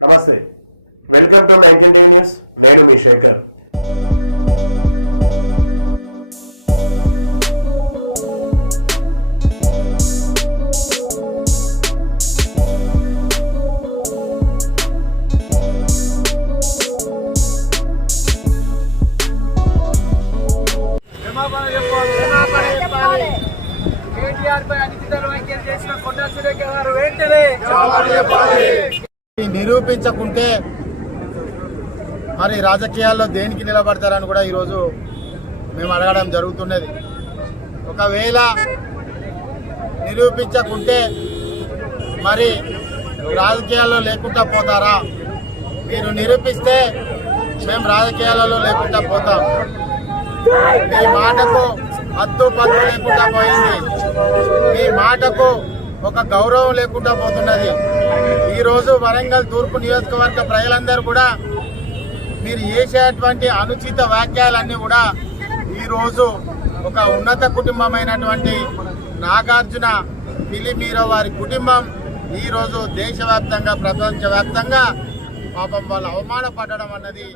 నమస్తే. Welcome to ninety news నేను మీ శేఖర్. కేటీఆర్ పై అనిశ్చితలు వ్యాఖ్యలు చేసిన కొండ సురేఖ గారు వెంటనే నిరూపించకుంటే మరి రాజకీయాల్లో దేనికి నిలబడతారని కూడా ఈరోజు మేము అడగడం జరుగుతున్నది. ఒకవేళ నిరూపించకుంటే మరి రాజకీయాల్లో లేకుండా పోతారా? మీరు నిరూపిస్తే మేము రాజకీయాలలో లేకుండా పోతాం. మీ మాటకు హద్దు పద్దు లేకుండా పోయింది. మీ మాటకు ఒక గౌరవం లేకుండా పోతున్నది. ఈరోజు వరంగల్ తూర్పు నియోజకవర్గ ప్రజలందరూ కూడా మీరు చేసేటువంటి అనుచిత వాక్యాలన్నీ కూడా ఈరోజు ఒక ఉన్నత కుటుంబమైనటువంటి నాగార్జున పిలిమీరో వారి కుటుంబం ఈరోజు దేశవ్యాప్తంగా ప్రపంచవ్యాప్తంగా పాపం వాళ్ళు అవమానపడడం అన్నది